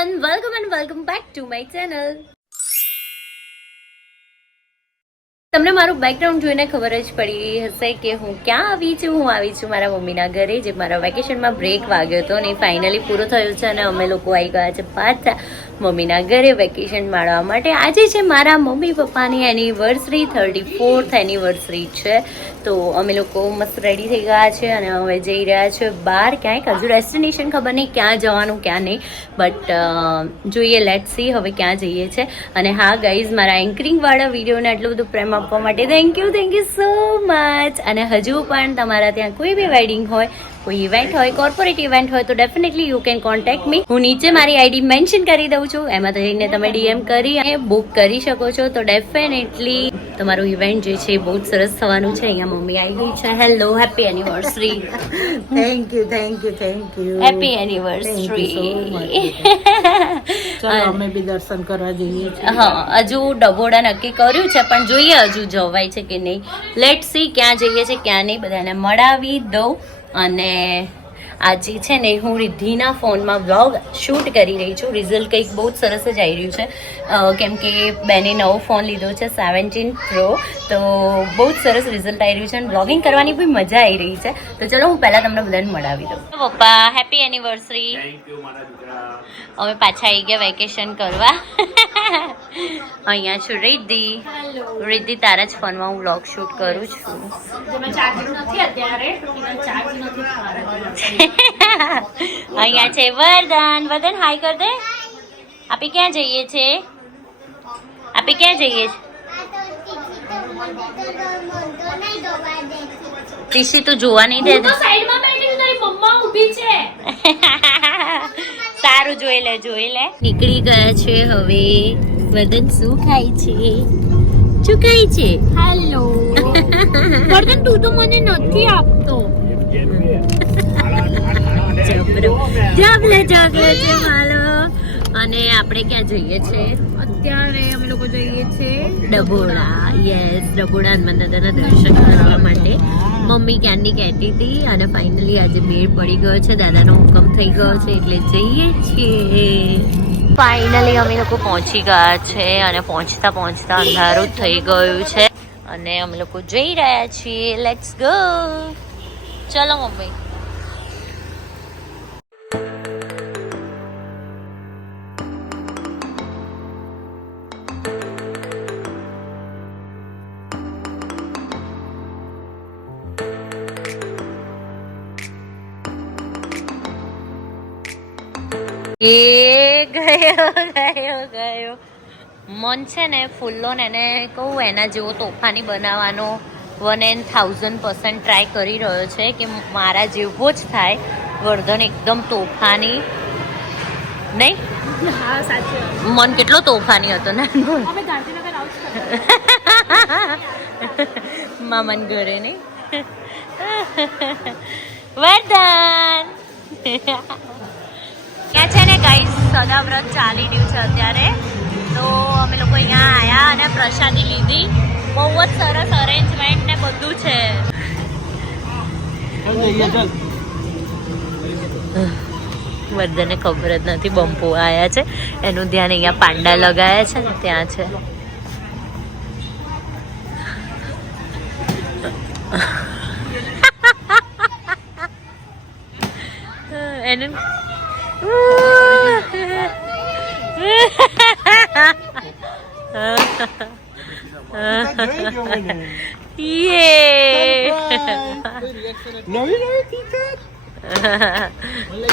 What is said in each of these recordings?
Everyone welcome and welcome back to my channel તમને મારું background જોઈને ખબર જ પડી હશે કે હું ક્યાં આવી છું? હું આવી છું મારા મમ્મીના ઘરે, જે મારા વેકેશનમાં બ્રેક વાગ્યો હતો ને ફાઇનલી પૂરો થયો છે અને અમે લોકો આવી ગયા છે પાછા. મમ્મીના ઘરે વેકેશન માણવા માટે. આજે છે મારા મમ્મી પપ્પાની એનિવર્સરી થર્ટી ફોર્થ એનિવર્સરી છે. તો અમે લોકો મસ્ત રેડી થઈ ગયા છે અને હવે જઈ રહ્યા છે બહાર. ક્યાંક હજુ ડેસ્ટિનેશન ખબર નહીં ક્યાં જવાનું, ક્યાં નહીં. બટ જોઈએ લેટ સી હવે ક્યાં જઈએ છે. અને હા ગાઈઝ મારા એન્કરિંગવાળા વિડીયોને આટલું બધું પ્રેમ આપવા માટે thank you thank you so much અને હજુ પણ તમારા ત્યાં કોઈ બી વેડિંગ હોય કોઈ ઇવેન્ટ હોય કોર્પોરેટ ઇવેન્ટ હોય તો definitely you can contact me હું નીચે મારી આઈડી મેન્શન કરી દઉં છું. એમાં જઈને તમે ડીએમ કરી અને બુક કરી શકો છો. તો ડેફિનેટલી તમારું ઇવેન્ટ જે છે બહુ જ સરસ થવાનું છે. અહીંયા મમ્મી આવી ગઈ છે. Hello happy anniversary thank you thank you thank you happy anniversary અમે બી દર્શન કરવા જઈએ છીએ. હા હજુ ડબોડા નક્કી કર્યું છે પણ જોઈએ હજુ જવાય છે કે નહીં. લેટ સી ક્યાં જઈએ છે ક્યાં નહીં. બધાને મળાવી દઉં. અને આજે છે ને હું રિદ્ધિના ફોનમાં વ્લોગ શૂટ કરી રહી છું. રિઝલ્ટ કંઈક બહુ જ સરસ જ આવી રહ્યું છે. કેમકે કેમ કે બેને નવો ફોન લીધો છે સેવન્ટીન પ્રો તો બહુ જ સરસ રિઝલ્ટ આવી રહ્યું છે અને બ્લોગિંગ કરવાની બી મજા આવી રહી છે. તો ચલો હું પહેલાં તમને બધાને મળાવી દઉં. પપ્પા હેપી એનિવર્સરી અમે પાછા આવી ગયા વેકેશન કરવા. અહીંયા છું રિદ્ધિ. રિદ્ધિ તારા જ ફોનમાં હું વ્લોગ શૂટ કરું છું. અહીંયા છે વરદાન. વરદાન હાય કર દે. આપણે ક્યાં જઈએ છે? આપણે ક્યાં જઈએ છે? ટીસી તું જોવા નહીં દે સારું જોઈ લે જોઈ લે. નીકળી ગયા છે હવે. વદન શું ખાય છે? શું ખાય છે? હેલો વર્ધન તું તો મને નથી આપતો. જબલે જગલે છે માલો. અને આપણે ક્યાં જઈએ છે અત્યારે અમે લોકો જઈએ છે ડભોડા. યસ ડભોડા હનુમાન દાદાના દર્શન કરવા માટે. મમ્મી ક્યાંની કહેતી હતી? અને ફાઇનલી આજે મેળ પડી ગયો છે. દાદાનો હુકમ થઈ ગયો છે એટલે જઈએ છીએ. ફાઇનલી અમે લોકો પહોંચી ગયા છે અને પહોંચતા પહોંચતા અંધારું થઈ ગયું છે. અને અમે લોકો જઈ રહ્યા છીએ. લેટ્સ ગો ચલો મમ્મી. એ ગયો ગયો ગયો. મન છે ને ફૂલ્લો એને કહું એના જેવો તોફાની બનાવવાનો one and thousand percent try કરી રહ્યો છે કે મારા જેવો જ થાય. વર્ધન એકદમ તોફાની. નહીં. મન કેટલો તોફાની હતો ને? મામન ઘરે નહીં. વર્ધન. ત્યાં છે ને ગાઈસ સદાવ્રત ચાલી રહ્યું છે અત્યારે. તો અમે લોકો અહીંયા આવ્યા અને પ્રસાદી લીધી. બહુ જ સરસ અરેન્જમેન્ટ ને બધું છે. વર્ધને ખબર જ નથી બમ્પો આવ્યા છે. એનું ધ્યાન અહીંયા પાંડા લગાયા છે ને ત્યાં છે. એનું યે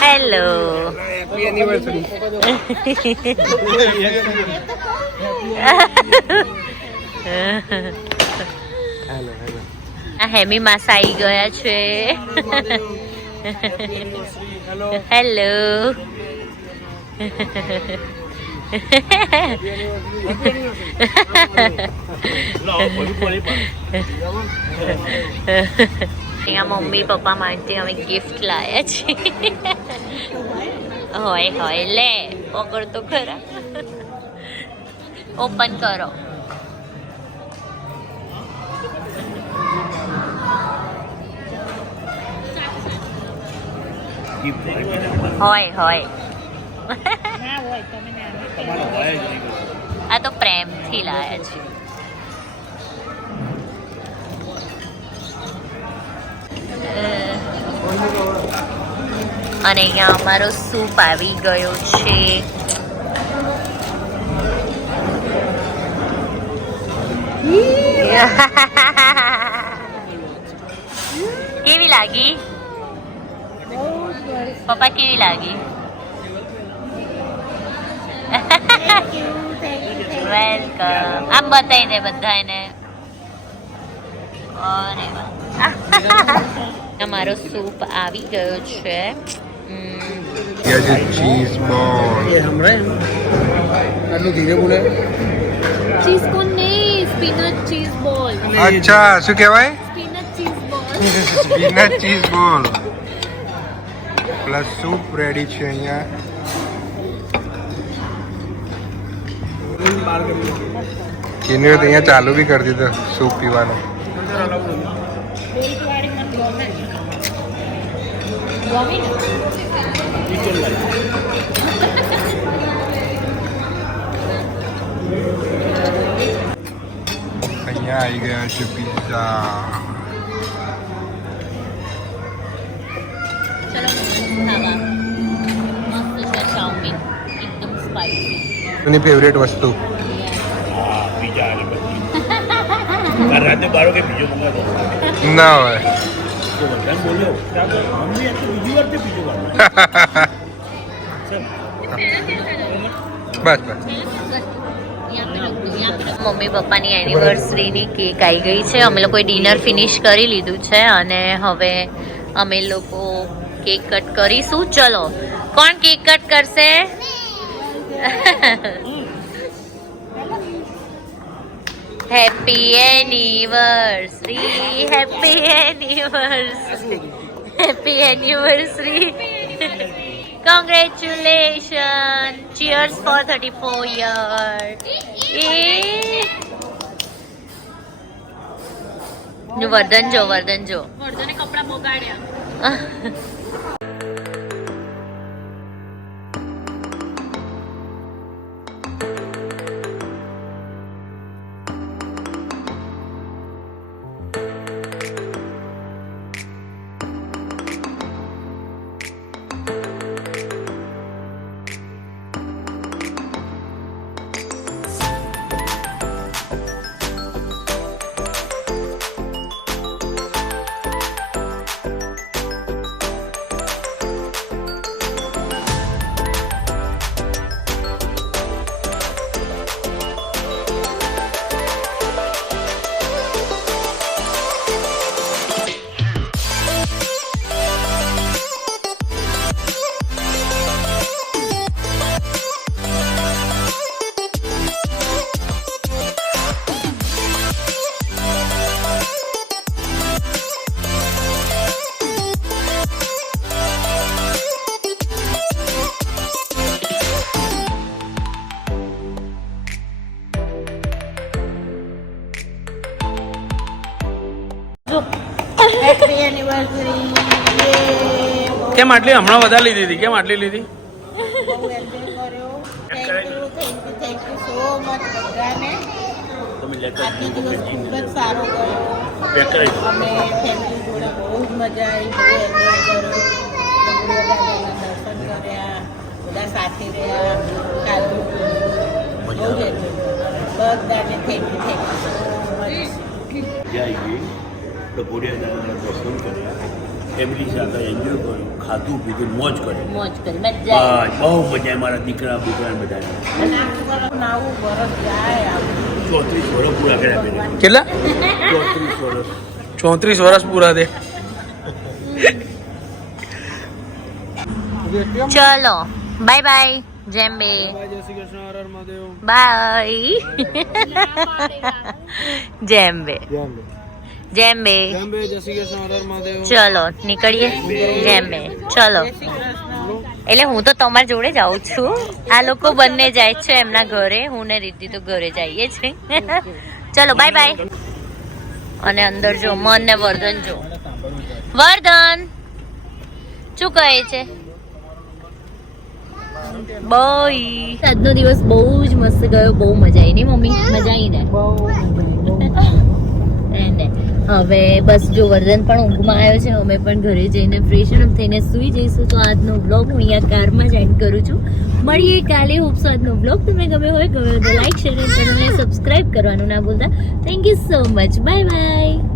હેલો આ હેમી માસા આવી ગયા છે હેલો અહીંયા મમ્મી પપ્પા માટે અમે ગિફ્ટ લાયા છીએ. હોય હોય, લે, પકડ તો ખરા. ઓપન કરો. હોય હોય ના હોય તમે ના તમારો ભય જ નહીં આ તો પ્રેમથી લાયા છે. અને અહીંયા અમારો સૂપ આવી ગયો છે. કેવી લાગી? પપ્પા કેવી લાગી? વેલકમ આમ બતાવી દે બધા એને અમારો સૂપ આવી ગયો છે. ચીઝ ચીઝ કોન નહીં સ્પિનચ ચીઝ બોલ અચ્છા શું કહેવાય? Spinach cheese cheese ball plus soup ready છે અહીંયા. કિન્નુ તો અહીંયા ચાલુ બી કરી દીધો, સૂપ પીવાનું. અહીંયા આવી ગયા છે પિઝા એની ફેવરેટ વસ્તુ? ના હોય. બસ બસ. મમ્મી પપ્પાની એનિવર્સરીની કેક આવી ગઈ છે. અમે લોકોએ ડિનર ફિનિશ કરી લીધું છે અને હવે અમે લોકો કેક કટ કરીશું. ચલો કોણ કેક કટ કરશે? Happy anniversary happy anniversary happy anniversary congratulation cheers for thirty four year એ વર્ધન જો વર્ધન જો વર્ધને કપડા બગાડ્યા હેપી એનિવર્સરી કેમ આટલી હમણાં વધારે લીધી હતી? કેમ આટલી લીધી? બહુ એન્જોય કર્યો. Thank you thank you thank you so much બધાને. તમે દિવસ ખૂબ સારો ગયો. પેક કરાવી દો અમે ફેમિલી જોડે બહુ જ મજા આવી એન્જોય કર્યો. ડુંગળી દર્શન કર્યા બધા સાથે રહ્યા બધાને thank you thank you so much તો ભોડિયા દર્શન કર્યા ફેમિલી સાથે એન્જોય કર્યું ખાધું પીધું મોજ કરી. મોજ કરી મજા આવી. બસ બહુ મજા આવી મારા દીકરા દીકરા આપણું ચોત્રીસ વર્ષ પૂરા કર્યા કેટલા? ચોત્રીસ વર્ષ ચોત્રીસ વર્ષ પૂરા દે ચલો બાય બાય જેમ્બે બાય જેમ્બે. જેમ્બે ચલો નીકળીએ. જેમ્બે. ચલો. એટલે હું તો તમારી જોડે જાઉં છું. આ લોકો બંને જાય છે એમના ઘરે. હું ને રીતિ તો ઘરે જઈએ છે ચલો બાય બાય અને અંદર જો મન ને વર્ધન જો. વર્ધન! શું કહે છે? બાય આજનો દિવસ બહુ જ મસ્ત ગયો. બહુ મજા આવી નહીં મમ્મી? મજા આવી ને? હવે બસ જો વર્ધન પણ ઊંઘમાં આવ્યો છે, અમે પણ ઘરે જઈને ફ્રેશન અપ થઈને સૂઈ જઈશું. તો આજનો બ્લોગ હું અહીંયા કારમાં જ એન્ડ કરું છું. મળીએ કાલે. હોપ્સ આજનો બ્લોગ તમને ગમે હોય. ગમે તો લાઈક શેર અને સબસ્ક્રાઇબ કરવાનું ના ભૂલતા. Thank you so much bye bye